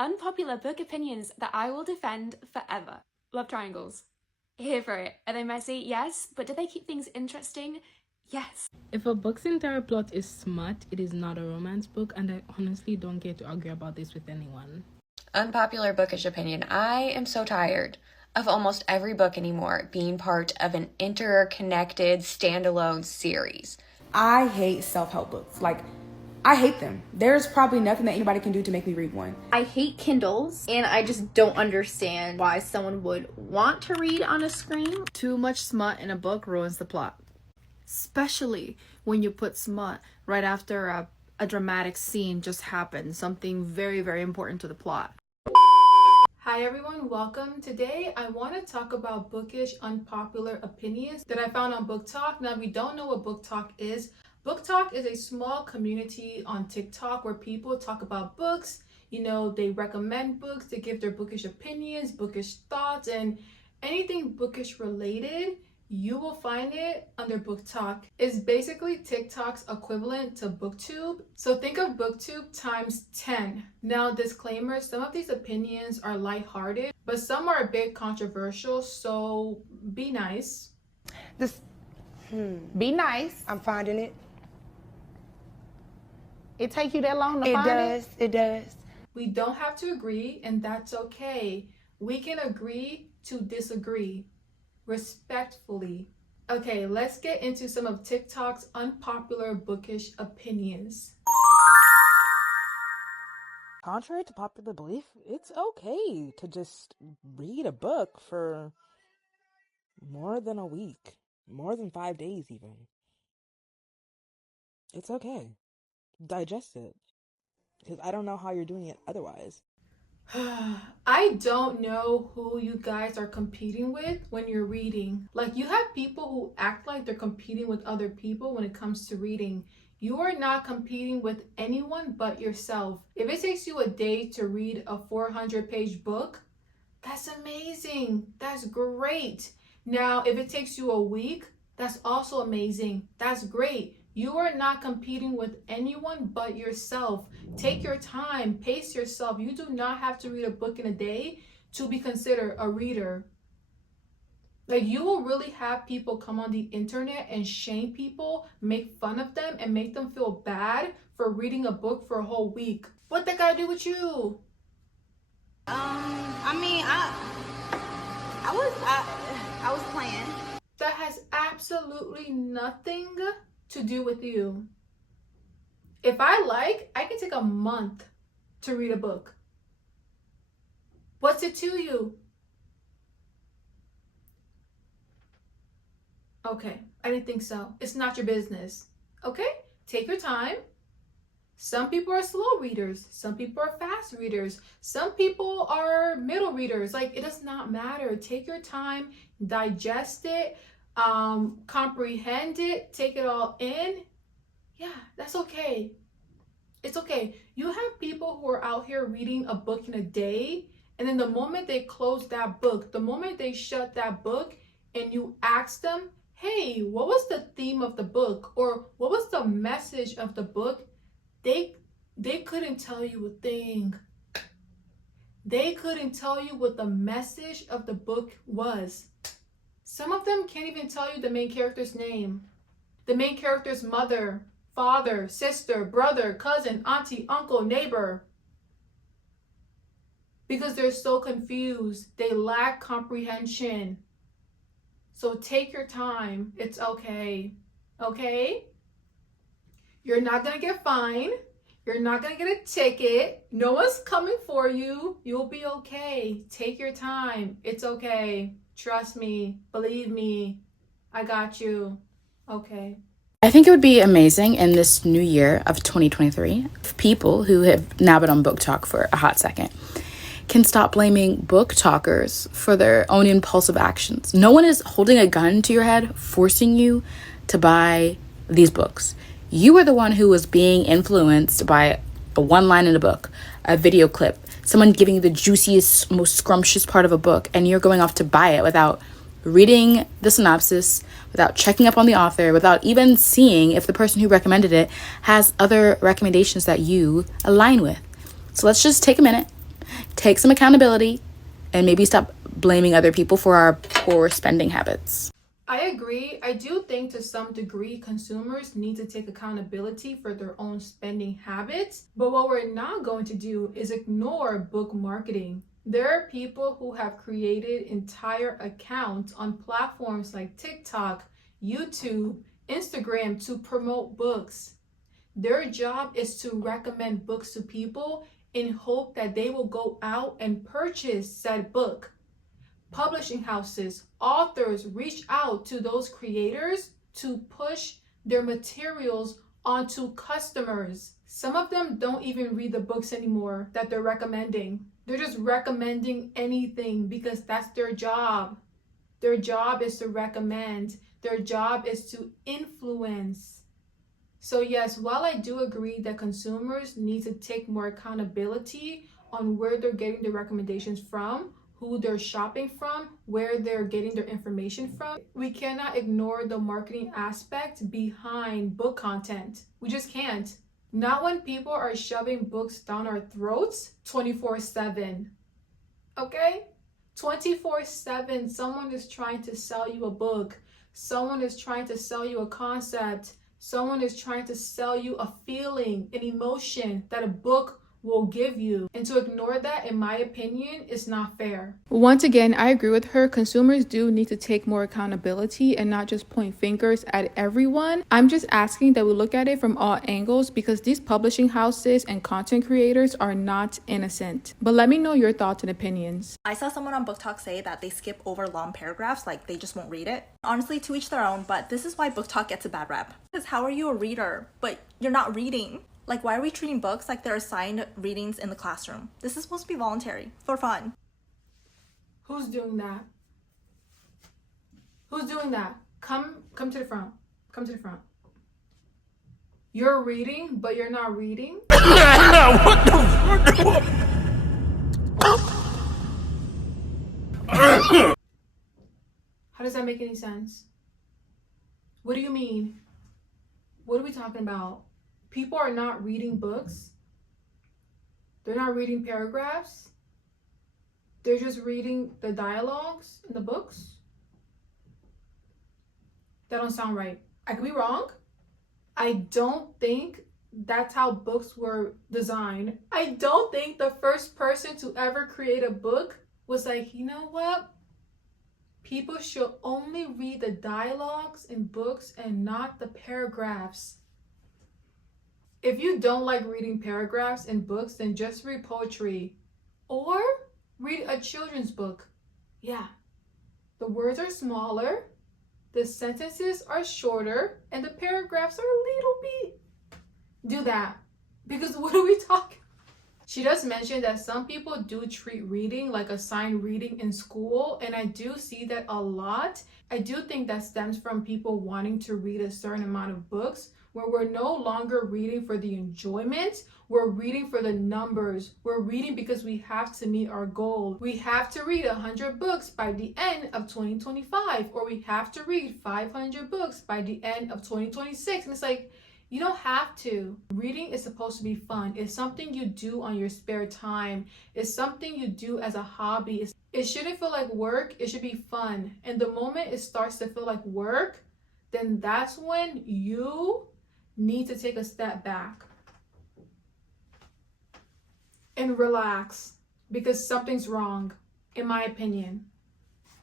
Unpopular book opinions that I will defend forever. Love triangles. Here for it. Are they messy? Yes. But do they keep things interesting? Yes. If a book's entire plot is smut, it is not a romance book, and I honestly don't get to argue about this with anyone. Unpopular bookish opinion. I am so tired of almost every book anymore being part of an interconnected standalone series. I hate self-help books. Like, I hate them. There's probably nothing that anybody can do to make me read one. I hate Kindles, and I just don't understand why someone would want to read on a screen. Too much smut in a book ruins the plot. Especially when you put smut right after a dramatic scene just happened, something very, very important to the plot. Hi everyone, welcome. Today I want to talk about bookish unpopular opinions that I found on BookTok. Now, if you don't know what BookTok is a small community on TikTok where people talk about books. You know, they recommend books, they give their bookish opinions, bookish thoughts, and anything bookish related. You will find it under BookTok. It's basically TikTok's equivalent to BookTube. So think of BookTube times 10. Now, disclaimer, some of these opinions are lighthearted, but some are a bit controversial, so be nice. Be nice. I'm finding it. It take you that long to find it? It does. We don't have to agree, and that's okay. We can agree to disagree. Respectfully. Okay, let's get into some of TikTok's unpopular bookish opinions. Contrary to popular belief, it's okay to just read a book for more than a week, more than 5 days even. It's okay. Digest it. Because I don't know how you're doing it otherwise. I don't know who you guys are competing with when you're reading. Like, you have people who act like they're competing with other people when it comes to reading. You are not competing with anyone but yourself. If it takes you a day to read a 400-page book, that's amazing. That's great. Now, if it takes you a week, that's also amazing. That's great. You are not competing with anyone but yourself. Take your time, pace yourself. You do not have to read a book in a day to be considered a reader. Like, you will really have people come on the internet and shame people, make fun of them, and make them feel bad for reading a book for a whole week. What that got to do with you? I was playing. That has absolutely nothing to do with you. If I can take a month to read a book. What's it to you? Okay, I didn't think so. It's not your business. Okay, take your time. Some people are slow readers. Some people are fast readers. Some people are middle readers. Like, it does not matter. Take your time, digest it, comprehend it, take it all in. Yeah, that's okay. It's okay. You have people who are out here reading a book in a day, and then the moment they close that book, the moment they shut that book, and you ask them, hey, what was the theme of the book? Or what was the message of the book? They couldn't tell you a thing. They couldn't tell you what the message of the book was. Some of them can't even tell you the main character's name, the main character's mother, father, sister, brother, cousin, auntie, uncle, neighbor. Because they're so confused. They lack comprehension. So take your time. It's okay. Okay? You're not going to get fined. You're not going to get a ticket. No one's coming for you. You'll be okay. Take your time. It's okay. Trust me. Believe me. I got you. Okay. I think it would be amazing in this new year of 2023 if people who have now been on BookTok for a hot second can stop blaming book talkers for their own impulsive actions. No one is holding a gun to your head, forcing you to buy these books. You are the one who was being influenced by a one line in a book, a video clip, someone giving you the juiciest, most scrumptious part of a book, and you're going off to buy it without reading the synopsis, without checking up on the author, without even seeing if the person who recommended it has other recommendations that you align with. So let's just take a minute take some accountability and maybe stop blaming other people for our poor spending habits. I agree. I do think to some degree consumers need to take accountability for their own spending habits. But what we're not going to do is ignore book marketing. There are people who have created entire accounts on platforms like TikTok, YouTube, Instagram to promote books. Their job is to recommend books to people in hope that they will go out and purchase said book. Publishing houses, authors reach out to those creators to push their materials onto customers. Some of them don't even read the books anymore that they're recommending. They're just recommending anything because that's their job. Their job is to recommend. Their job is to influence. So yes, while I do agree that consumers need to take more accountability on where they're getting the recommendations from, who they're shopping from, where they're getting their information from, we cannot ignore the marketing aspect behind book content. We just can't. Not when people are shoving books down our throats 24/7. Okay? 24/7, someone is trying to sell you a book. Someone is trying to sell you a concept. Someone is trying to sell you a feeling, an emotion that a book will give you. And to ignore that, in my opinion, is not fair. Once again, I agree with her. Consumers do need to take more accountability and not just point fingers at everyone. I'm just asking that we look at it from all angles because these publishing houses and content creators are not innocent. But let me know your thoughts and opinions. I saw someone on BookTok say that they skip over long paragraphs, like they just won't read it. Honestly, to each their own, but this is why BookTok gets a bad rep. Because how are you a reader, but you're not reading? Like, why are we treating books like they're assigned readings in the classroom? This is supposed to be voluntary, for fun. Who's doing that? Who's doing that? Come to the front. Come to the front. You're reading, but you're not reading? What the fuck? How does that make any sense? What do you mean? What are we talking about? People are not reading books. They're not reading paragraphs. They're just reading the dialogues in the books. That don't sound right. I could be wrong. I don't think that's how books were designed. I don't think the first person to ever create a book was like, you know what? People should only read the dialogues in books and not the paragraphs. If you don't like reading paragraphs in books, then just read poetry or read a children's book. Yeah, the words are smaller, the sentences are shorter, and the paragraphs are a little bit. Do that, because what are we talking? She does mention that some people do treat reading like assigned reading in school, and I do see that a lot. I do think that stems from people wanting to read a certain amount of books, where we're no longer reading for the enjoyment, we're reading for the numbers. We're reading because we have to meet our goal. We have to read 100 books by the end of 2025, or we have to read 500 books by the end of 2026. And it's like, you don't have to. Reading is supposed to be fun. It's something you do on your spare time. It's something you do as a hobby. It shouldn't feel like work. It should be fun. And the moment it starts to feel like work, then that's when you need to take a step back and relax, because something's wrong, in my opinion.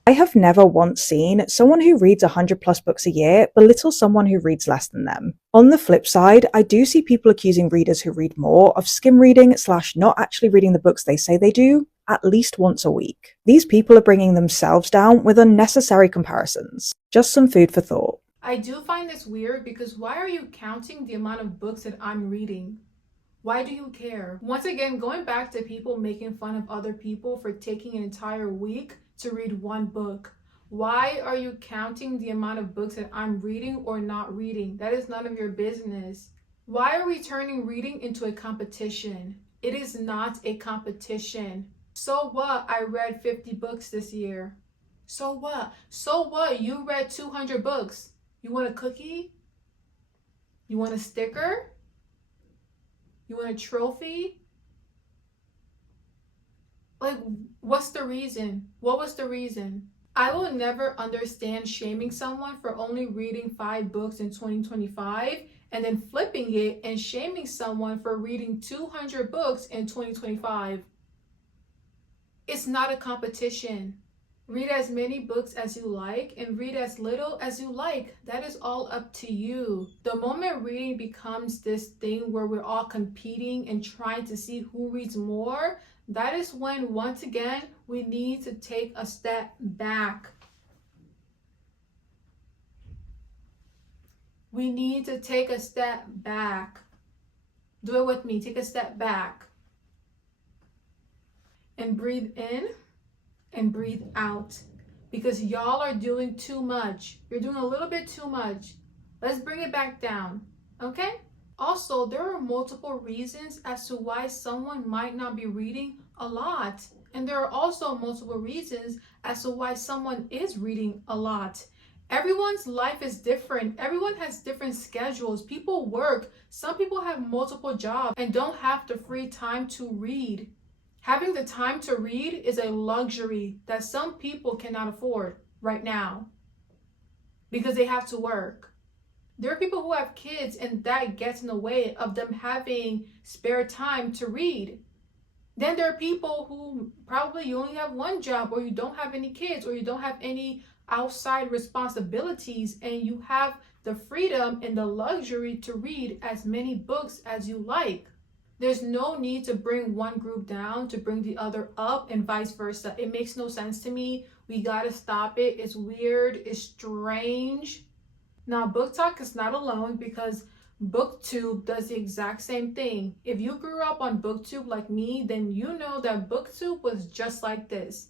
I have never once seen someone who reads 100+ books a year belittle someone who reads less than them. On the flip side, I do see people accusing readers who read more of skim reading / not actually reading the books they say they do at least once a week. These people are bringing themselves down with unnecessary comparisons. Just some food for thought. I do find this weird because why are you counting the amount of books that I'm reading? Why do you care? Once again, going back to people making fun of other people for taking an entire week to read one book. Why are you counting the amount of books that I'm reading or not reading? That is none of your business. Why are we turning reading into a competition? It is not a competition. So what? I read 50 books this year. So what? So what? You read 200 books. You want a cookie? You want a sticker? You want a trophy? Like, what's the reason? What was the reason? I will never understand shaming someone for only reading 5 books in 2025 and then flipping it and shaming someone for reading 200 books in 2025. It's not a competition. Read as many books as you like and read as little as you like. That is all up to you. The moment reading becomes this thing where we're all competing and trying to see who reads more, that is when, once again, we need to take a step back. We need to take a step back. Do it with me. Take a step back. And breathe in and breathe out. Because y'all are doing too much. You're doing a little bit too much. Let's bring it back down. Okay? Also, there are multiple reasons as to why someone might not be reading a lot. And there are also multiple reasons as to why someone is reading a lot. Everyone's life is different. Everyone has different schedules. People work. Some people have multiple jobs and don't have the free time to read. Having the time to read is a luxury that some people cannot afford right now because they have to work. There are people who have kids and that gets in the way of them having spare time to read. Then there are people who probably you only have one job, or you don't have any kids, or you don't have any outside responsibilities, and you have the freedom and the luxury to read as many books as you like. There's no need to bring one group down to bring the other up and vice versa. It makes no sense to me. We gotta stop it. It's weird. It's strange. Now, BookTok is not alone because BookTube does the exact same thing. If you grew up on BookTube like me, then you know that BookTube was just like this.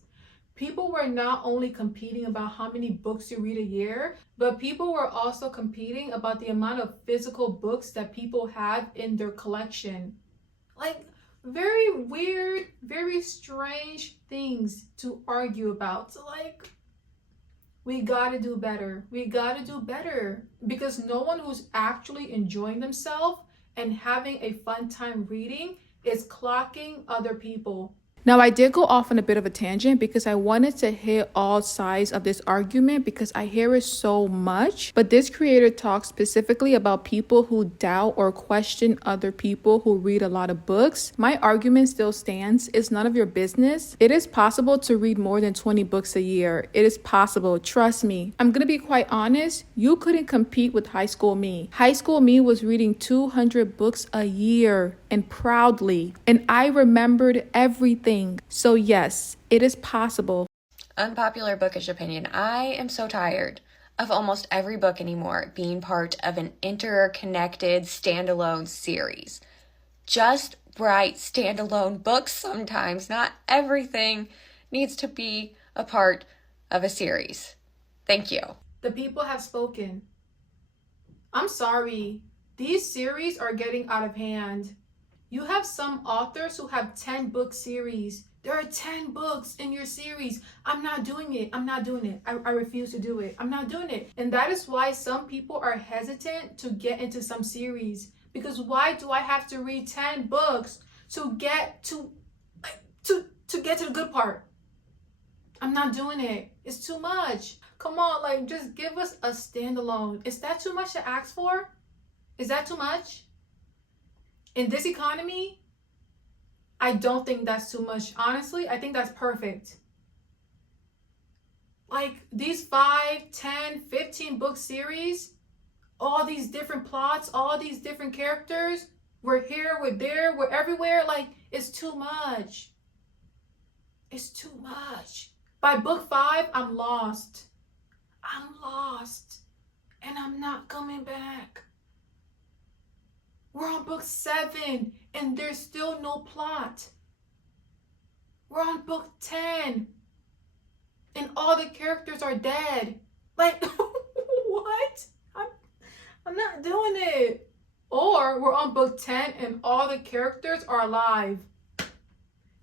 People were not only competing about how many books you read a year, but people were also competing about the amount of physical books that people have in their collection. Like, very weird, very strange things to argue about. So, like, we gotta do better. We gotta do better because no one who's actually enjoying themselves and having a fun time reading is clocking other people. Now, I did go off on a bit of a tangent because I wanted to hit all sides of this argument because I hear it so much. But this creator talks specifically about people who doubt or question other people who read a lot of books. My argument still stands. It's none of your business. It is possible to read more than 20 books a year. It is possible. Trust me. I'm going to be quite honest. You couldn't compete with high school me. High school me was reading 200 books a year and proudly. And I remembered everything. So yes, it is possible. Unpopular bookish opinion. I am so tired of almost every book anymore being part of an interconnected standalone series. Just write standalone books sometimes. Not everything needs to be a part of a series. Thank you. The people have spoken. I'm sorry. These series are getting out of hand. You have some authors who have 10 book series. There are 10 books in your series. I'm not doing it. I'm not doing it. I refuse to do it. I'm not doing it. And that is why some people are hesitant to get into some series. Because why do I have to read 10 books to get to get to the good part? I'm not doing it. It's too much. Come on, like, just give us a standalone. Is that too much to ask for? Is that too much? In this economy, I don't think that's too much. Honestly, I think that's perfect. Like, these 5, 10, 15 book series, all these different plots, all these different characters, we're here, we're there, we're everywhere. Like, it's too much. It's too much. By book 5, I'm lost. I'm lost. And I'm not coming back. We're on book 7 and there's still no plot. We're on book 10 and all the characters are dead. Like, what? I'm not doing it. Or we're on book 10 and all the characters are alive.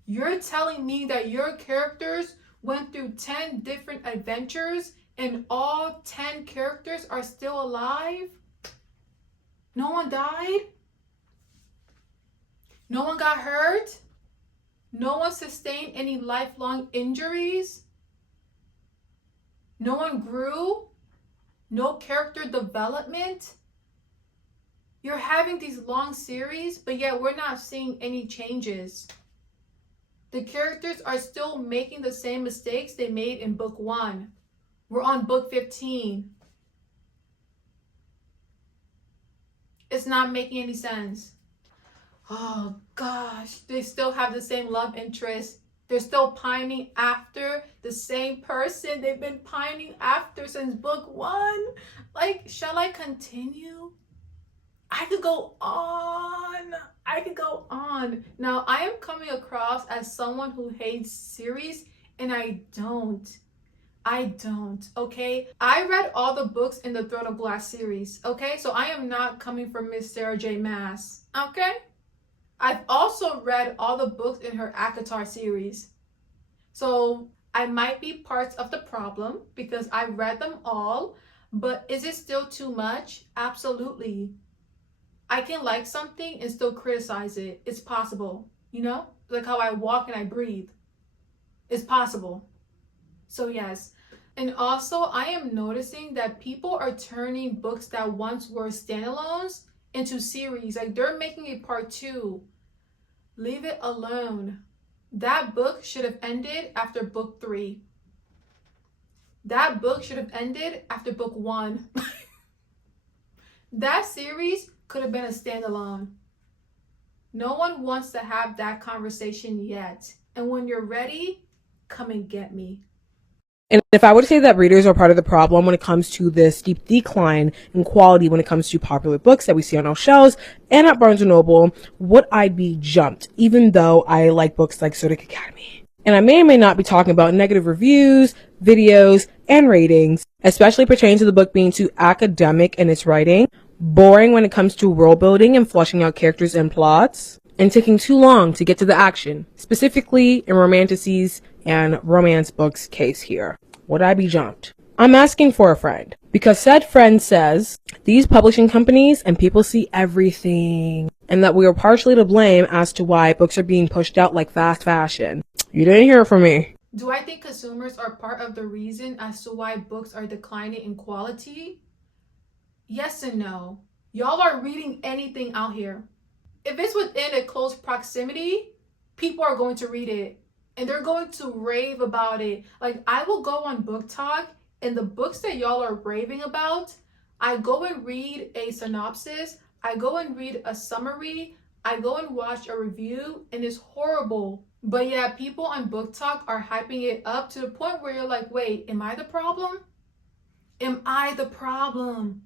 You're telling me that your characters went through 10 different adventures and all 10 characters are still alive? No one died? No one got hurt? No one sustained any lifelong injuries. No one grew. No character development. You're having these long series, but yet we're not seeing any changes. The characters are still making the same mistakes they made in book 1. We're on book 15. It's not making any sense. Oh gosh, they still have the same love interest. They're still pining after the same person they've been pining after since book 1. Like, shall I continue? I could go on. Now, I am coming across as someone who hates series, and I don't, okay? I read all the books in the Throne of Glass series, okay? So I am not coming from Miss Sarah J. Maas, okay? I've also read all the books in her ACOTAR series. So I might be parts of the problem because I read them all, but is it still too much? Absolutely. I can like something and still criticize it. It's possible, you know? Like how I walk and I breathe. It's possible. So yes. And also, I am noticing that people are turning books that once were standalones into series. Like, they're making a part 2. Leave it alone. That book should have ended after book 3. That book should have ended after book 1. That series could have been a standalone. No one wants to have that conversation yet. And when you're ready, come and get me. And if I were to say that readers are part of the problem when it comes to this steep decline in quality when it comes to popular books that we see on our shelves and at Barnes & Noble, would I be jumped, even though I like books like Zodiac Academy? And I may or may not be talking about negative reviews, videos, and ratings, especially pertaining to the book being too academic in its writing, boring when it comes to world building and fleshing out characters and plots, and taking too long to get to the action, specifically in romanticities and romance books case here. Would I be jumped? I'm asking for a friend, because said friend says these publishing companies and people see everything, and that we are partially to blame as to why books are being pushed out like fast fashion. You didn't hear it from me. Do I think consumers are part of the reason as to why books are declining in quality? Yes and no. Y'all are reading anything out here. If it's within a close proximity, people are going to read it. And they're going to rave about it. Like, I will go on BookTok, and the books that y'all are raving about, I go and read a synopsis, I go and read a summary, I go and watch a review, and it's horrible. But yeah, people on BookTok are hyping it up to the point where you're like, wait, am I the problem? Am I the problem?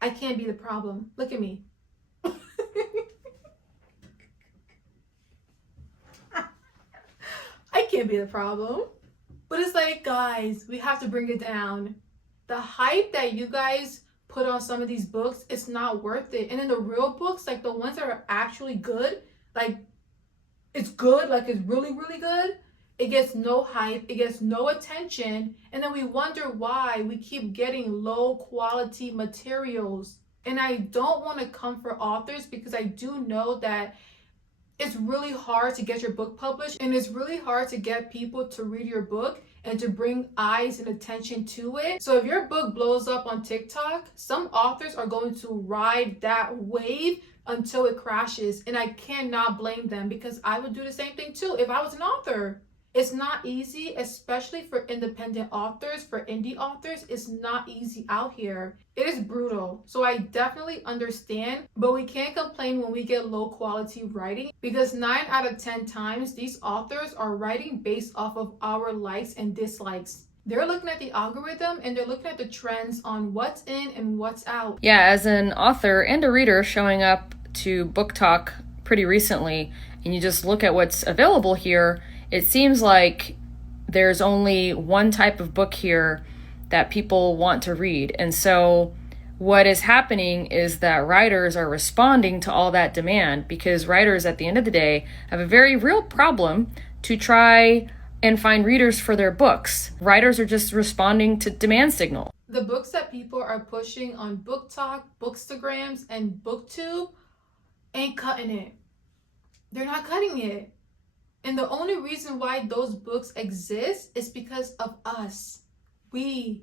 I can't be the problem. Look at me. I can't be the problem. But it's like, guys, we have to bring it down. The hype that you guys put on some of these books, it's not worth it. And then the real books, like the ones that are actually good, like it's good, like it's really, really good, it gets no hype, it gets no attention, and then we wonder why we keep getting low quality materials. And I don't want to come for authors because I do know that it's really hard to get your book published, and it's really hard to get people to read your book and to bring eyes and attention to it. So if your book blows up on TikTok, some authors are going to ride that wave until it crashes, and I cannot blame them because I would do the same thing too if I was an author. It's not easy, especially for independent authors, for indie authors. It's not easy out here. It is brutal. So I definitely understand, but we can't complain when we get low quality writing because 9 out of 10 times these authors are writing based off of our likes and dislikes. They're looking at the algorithm and they're looking at the trends on what's in and what's out. Yeah, as an author and a reader showing up to Book Talk pretty recently, and you just look at what's available here, it seems like there's only one type of book here that people want to read. And so what is happening is that writers are responding to all that demand because writers at the end of the day have a very real problem to try and find readers for their books. Writers are just responding to demand signal. The books that people are pushing on BookTok, Bookstagrams, and BookTube ain't cutting it. They're not cutting it. And the only reason why those books exist is because of us. We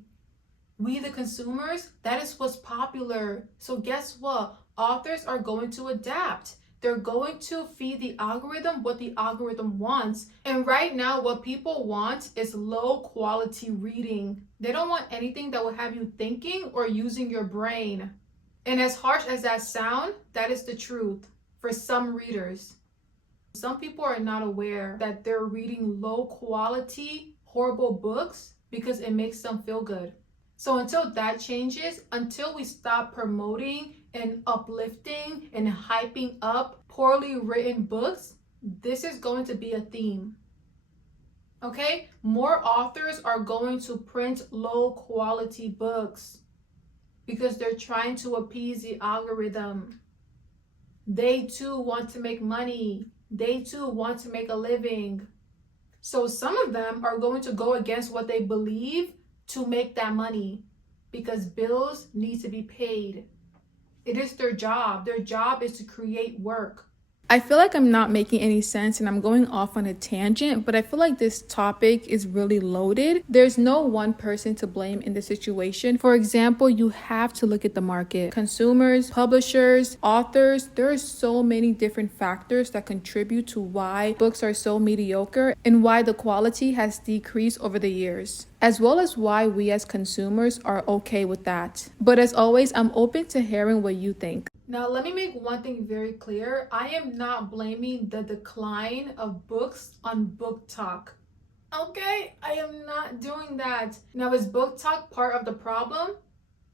the consumers, that is what's popular. So guess what? Authors are going to adapt. They're going to feed the algorithm what the algorithm wants. And right now, what people want is low quality reading. They don't want anything that will have you thinking or using your brain. And as harsh as that sounds, that is the truth for some readers. Some people are not aware that they're reading low quality, horrible books because it makes them feel good. So until that changes, until we stop promoting and uplifting and hyping up poorly written books, this is going to be a theme. Okay? More authors are going to print low quality books because they're trying to appease the algorithm. They too want to make money. They too want to make a living. So some of them are going to go against what they believe to make that money because bills need to be paid. It is their job. Their job is to create work. I feel like I'm not making any sense and I'm going off on a tangent, but I feel like this topic is really loaded. There's no one person to blame in this situation. For example, you have to look at the market. Consumers, publishers, authors, there are so many different factors that contribute to why books are so mediocre and why the quality has decreased over the years, as well as why we as consumers are okay with that. But as always, I'm open to hearing what you think. Now, let me make one thing very clear. I am not blaming the decline of books on BookTok. Okay? I am not doing that. Now, is BookTok part of the problem?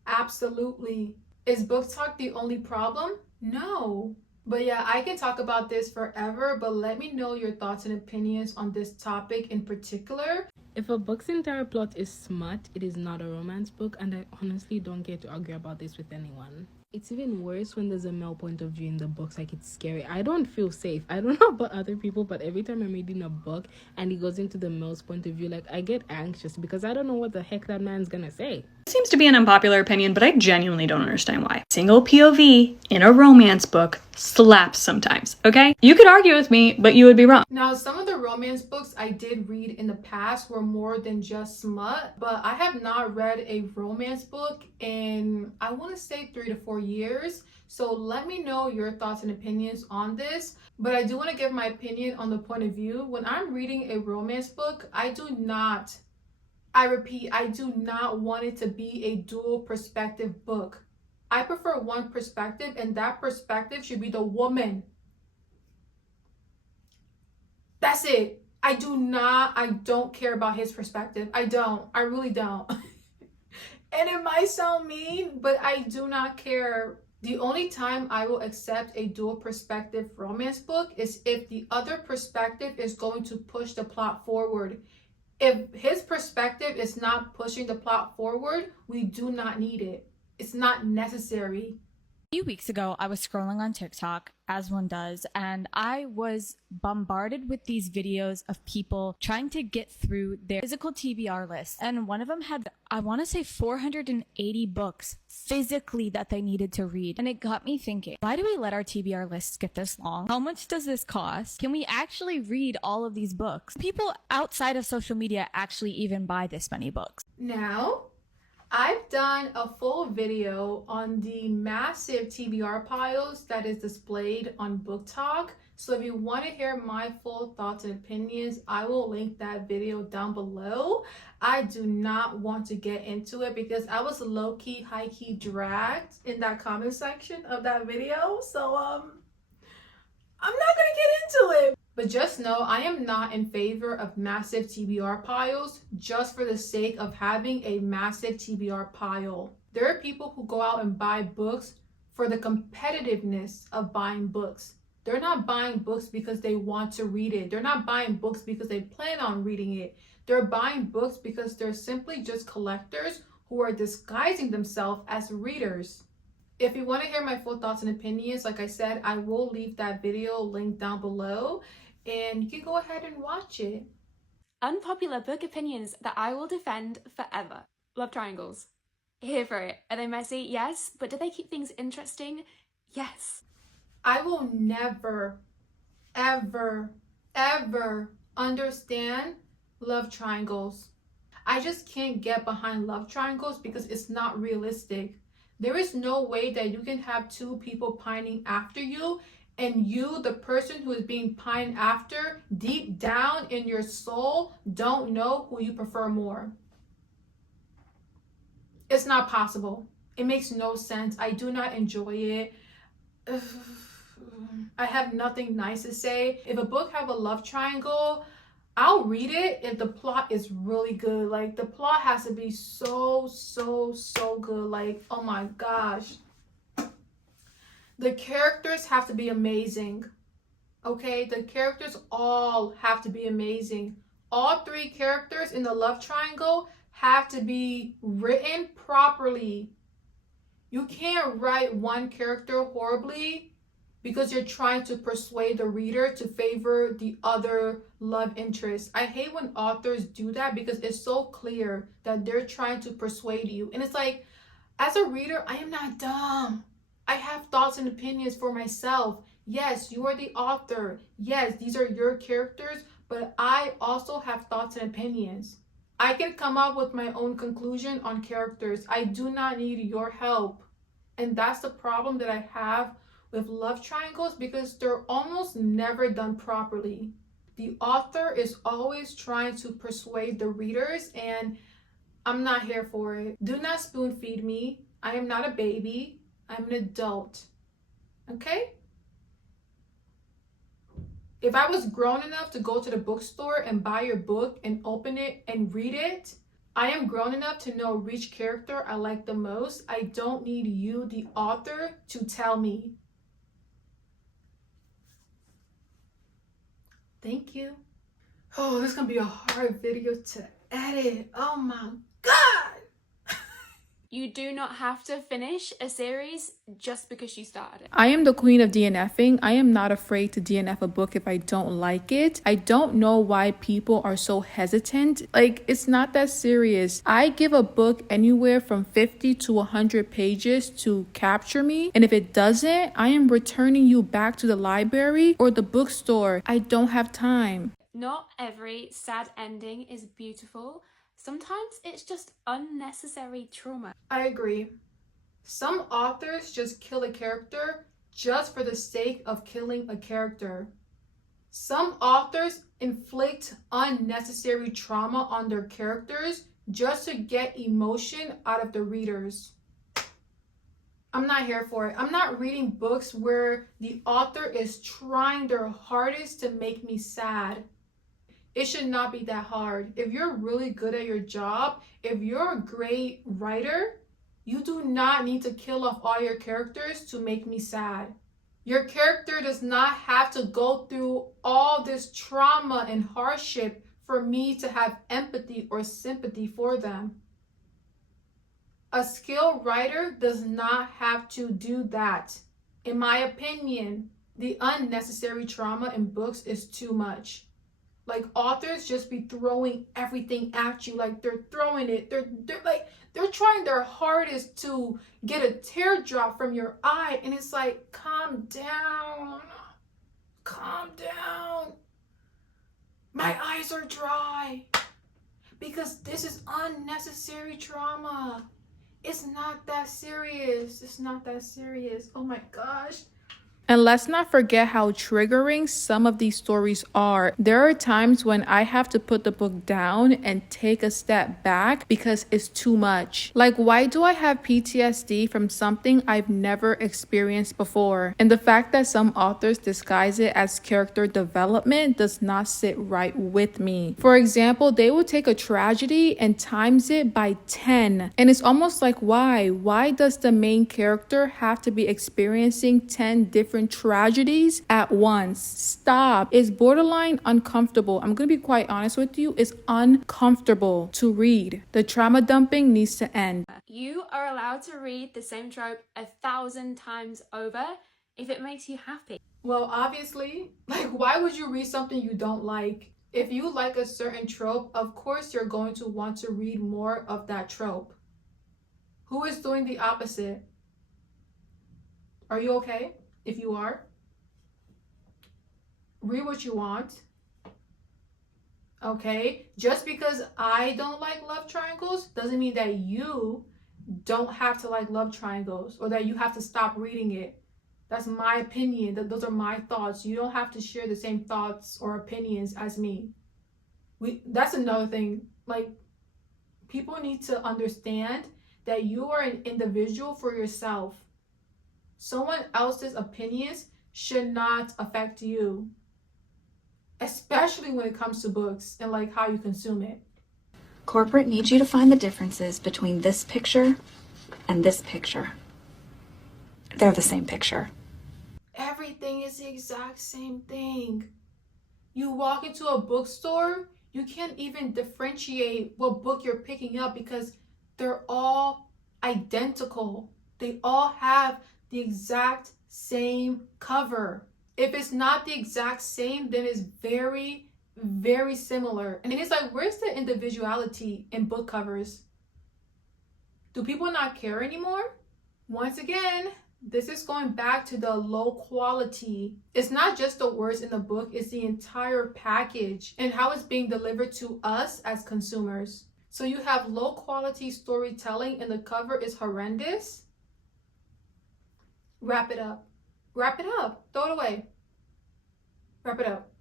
Absolutely. Is BookTok the only problem? No. But yeah, I can talk about this forever, but let me know your thoughts and opinions on this topic in particular. If a book's entire plot is smut, it is not a romance book, and I honestly don't get to argue about this with anyone. It's even worse when there's a male point of view in the books. Like, it's scary. I don't feel safe. I don't know about other people, but every time I'm reading a book and he goes into the male's point of view, like, I get anxious because I don't know what the heck that man's gonna say. It seems to be an unpopular opinion, but I genuinely don't understand why. Single POV in a romance book slaps sometimes, okay? You could argue with me, but you would be wrong. Now, some of the romance books I did read in the past were more than just smut, but I have not read a romance book in, I want to say 3 to 4 years. So let me know your thoughts and opinions on this. But I do want to give my opinion on the point of view. When I'm reading a romance book, I repeat, I do not want it to be a dual perspective book. I prefer one perspective, and that perspective should be the woman. That's it. I don't care about his perspective. I really don't. And it might sound mean, but I do not care. The only time I will accept a dual perspective romance book is if the other perspective is going to push the plot forward. If his perspective is not pushing the plot forward, we do not need it. It's not necessary. A few weeks ago, I was scrolling on TikTok, as one does, and I was bombarded with these videos of people trying to get through their physical TBR list. And one of them had, I want to say, 480 books physically that they needed to read. And it got me thinking, why do we let our TBR lists get this long? How much does this cost? Can we actually read all of these books? People outside of social media actually even buy this many books. Now, I've done a full video on the massive TBR piles that is displayed on BookTok. So if you want to hear my full thoughts and opinions, I will link that video down below. I do not want to get into it because I was low-key, high-key dragged in that comment section of that video. So I'm not gonna get into it. But just know I am not in favor of massive TBR piles just for the sake of having a massive TBR pile. There are people who go out and buy books for the competitiveness of buying books. They're not buying books because they want to read it. They're not buying books because they plan on reading it. They're buying books because they're simply just collectors who are disguising themselves as readers. If you want to hear my full thoughts and opinions, like I said, I will leave that video linked down below and you can go ahead and watch it. Unpopular book opinions that I will defend forever. Love triangles. Here for it. Are they messy? Yes. But do they keep things interesting? Yes. I will never, ever ever understand love triangles. I just can't get behind love triangles because it's not realistic. There is no way that you can have two people pining after you and you, the person who is being pined after, deep down in your soul, don't know who you prefer more. It's not possible. It makes no sense. I do not enjoy it. I have nothing nice to say. If a book have a love triangle, I'll read it if the plot is really good. Like, the plot has to be so good. Like, oh my gosh. The characters have to be amazing. Okay? The characters all have to be amazing. All three characters in the love triangle have to be written properly. You can't write one character horribly because you're trying to persuade the reader to favor the other love interest. I hate when authors do that because it's so clear that they're trying to persuade you. And it's like, as a reader, I am not dumb. I have thoughts and opinions for myself. Yes, you are the author. Yes, these are your characters, but I also have thoughts and opinions. I can come up with my own conclusion on characters. I do not need your help. And that's the problem that I have with love triangles because they're almost never done properly. The author is always trying to persuade the readers, and I'm not here for it. Do not spoon feed me. I am not a baby. I'm an adult. Okay? If I was grown enough to go to the bookstore and buy your book and open it and read it, I am grown enough to know which character I like the most. I don't need you, the author, to tell me. Thank you. Oh, this is gonna be a hard video to edit. Oh my God. You do not have to finish a series just because you started it. I am the queen of DNFing. I am not afraid to DNF a book if I don't like it. I don't know why people are so hesitant. Like, it's not that serious. I give a book anywhere from 50 to 100 pages to capture me. And if it doesn't, I am returning you back to the library or the bookstore. I don't have time. Not every sad ending is beautiful. Sometimes it's just unnecessary trauma. I agree. Some authors just kill a character just for the sake of killing a character. Some authors inflict unnecessary trauma on their characters just to get emotion out of the readers. I'm not here for it. I'm not reading books where the author is trying their hardest to make me sad. It should not be that hard. If you're really good at your job, if you're a great writer, you do not need to kill off all your characters to make me sad. Your character does not have to go through all this trauma and hardship for me to have empathy or sympathy for them. A skilled writer does not have to do that. In my opinion, the unnecessary trauma in books is too much. Like, authors just be throwing everything at you. Like, they're throwing it. They're trying their hardest to get a teardrop from your eye. And it's like, calm down. Calm down. My eyes are dry. Because this is unnecessary trauma. It's not that serious. It's not that serious. Oh my gosh. And let's not forget how triggering some of these stories are. There are times when I have to put the book down and take a step back because it's too much. Like, why do I have PTSD from something I've never experienced before? And the fact that some authors disguise it as character development does not sit right with me. For example, they will take a tragedy and times it by 10. And it's almost like, why? Why does the main character have to be experiencing 10 different tragedies at once? Stop. It's borderline uncomfortable. I'm gonna be quite honest with you. It's uncomfortable to read. The trauma dumping needs to end. You are allowed to read the same trope 1,000 times over if it makes you happy. Well, obviously, like, why would you read something you don't like? If you like a certain trope, of course you're going to want to read more of that trope. Who is doing the opposite? Are you okay? If you are, read what you want, Okay? Just because I don't like love triangles doesn't mean that you don't have to like love triangles or that you have to stop reading it. That's my opinion. Those are my thoughts. You don't have to share the same thoughts or opinions as me. That's another thing. Like, people need to understand that you are an individual for yourself. Someone else's opinions should not affect you, especially when it comes to books and like how you consume it. Corporate needs you to find the differences between this picture and this picture. They're the same picture. Everything is the exact same thing. You walk into a bookstore, you can't even differentiate what book you're picking up because they're all identical. They all have the exact same cover. If it's not the exact same, then it's very, very similar. And it's like, where's the individuality in book covers? Do people not care anymore? Once again, this is going back to the low quality. It's not just the words in the book, it's the entire package and how it's being delivered to us as consumers. So you have low quality storytelling and the cover is horrendous. Wrap it up. Wrap it up. Throw it away. Wrap it up.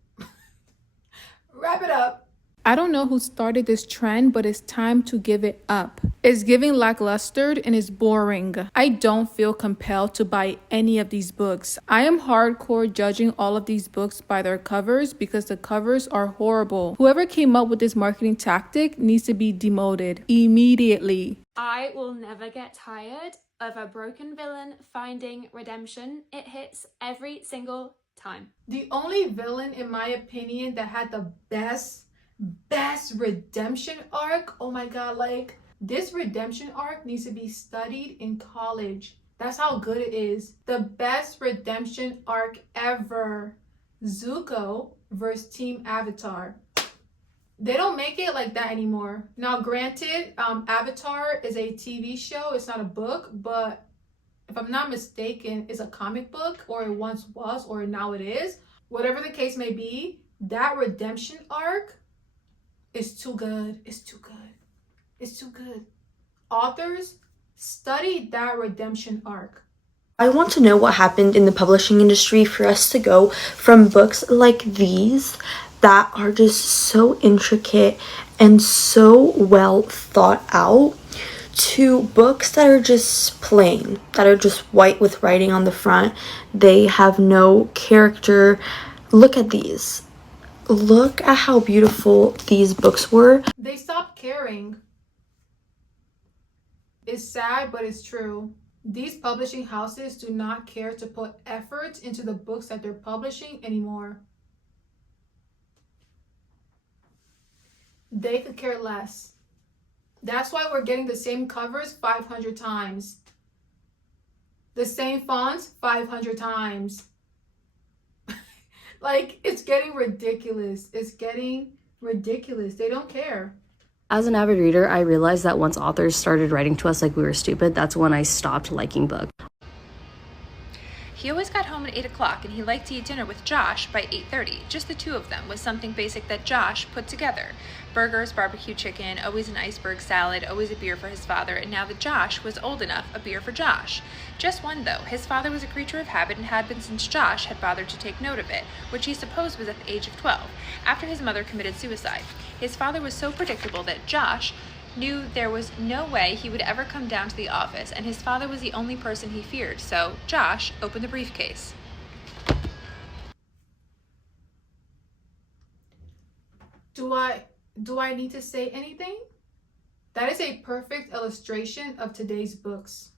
Wrap it up. I don't know who started this trend, but it's time to give it up. It's giving lackluster and it's boring. I don't feel compelled to buy any of these books. I am hardcore judging all of these books by their covers because the covers are horrible. Whoever came up with this marketing tactic needs to be demoted immediately. I will never get tired of a broken villain finding redemption. It hits every single time. The only villain, in my opinion, that had the best redemption arc, oh my god, like, this redemption arc needs to be studied in college. That's how good it is. The best redemption arc ever. Zuko versus Team Avatar. They don't make it like that anymore. Now, granted, Avatar is a TV show. It's not a book, but if I'm not mistaken, it's a comic book, or it once was, or now it is. Whatever the case may be, that redemption arc is too good. It's too good. It's too good. Authors, study that redemption arc. I want to know what happened in the publishing industry for us to go from books like these that are just so intricate and so well thought out to books that are just plain, that are just white with writing on the front. They have no character. Look at these. Look at how beautiful these books were. They stopped caring. It's sad, but it's true. These publishing houses do not care to put effort into the books that they're publishing anymore. They could care less. That's why we're getting the same covers 500 times. The same fonts 500 times. Like, it's getting ridiculous. It's getting ridiculous. They don't care. As an avid reader, I realized that once authors started writing to us like we were stupid, that's when I stopped liking books. He always got home at 8 o'clock and he liked to eat dinner with Josh by 8:30, just the two of them, with something basic that Josh put together. Burgers, barbecue chicken, always an iceberg salad, always a beer for his father, and now that Josh was old enough, a beer for Josh. Just one though, his father was a creature of habit and had been since Josh had bothered to take note of it, which he supposed was at the age of 12, after his mother committed suicide. His father was so predictable that Josh knew there was no way he would ever come down to the office, and his father was the only person he feared, so Josh opened the briefcase. Do I need to say anything? That is a perfect illustration of today's books.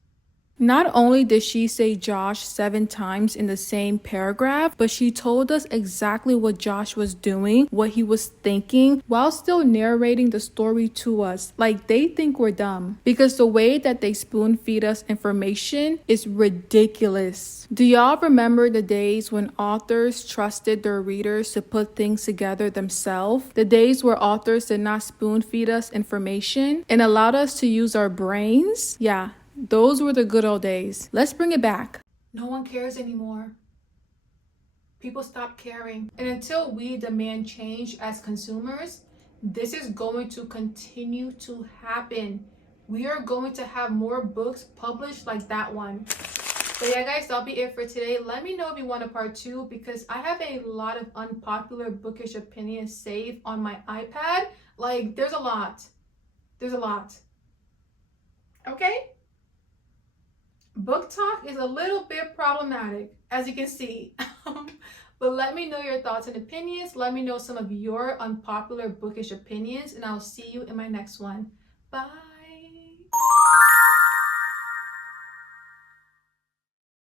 Not only did she say Josh 7 times in the same paragraph, but she told us exactly what Josh was doing, what he was thinking, while still narrating the story to us. Like, they think we're dumb. Because the way that they spoon feed us information is ridiculous. Do y'all remember the days when authors trusted their readers to put things together themselves? The days where authors did not spoon feed us information and allowed us to use our brains? Yeah. Those were the good old days. Let's bring it back. No one cares anymore. People stop caring. And until we demand change as consumers, This is going to continue to happen. We are going to have more books published like that one. But yeah, guys, that'll be it for today. Let me know if you want a part 2, because I have a lot of unpopular bookish opinions saved on my iPad. Like, there's a lot. There's a lot. Okay? BookTok is a little bit problematic, as you can see. But let me know your thoughts and opinions. Let me know some of your unpopular bookish opinions, and I'll see you in my next one. Bye.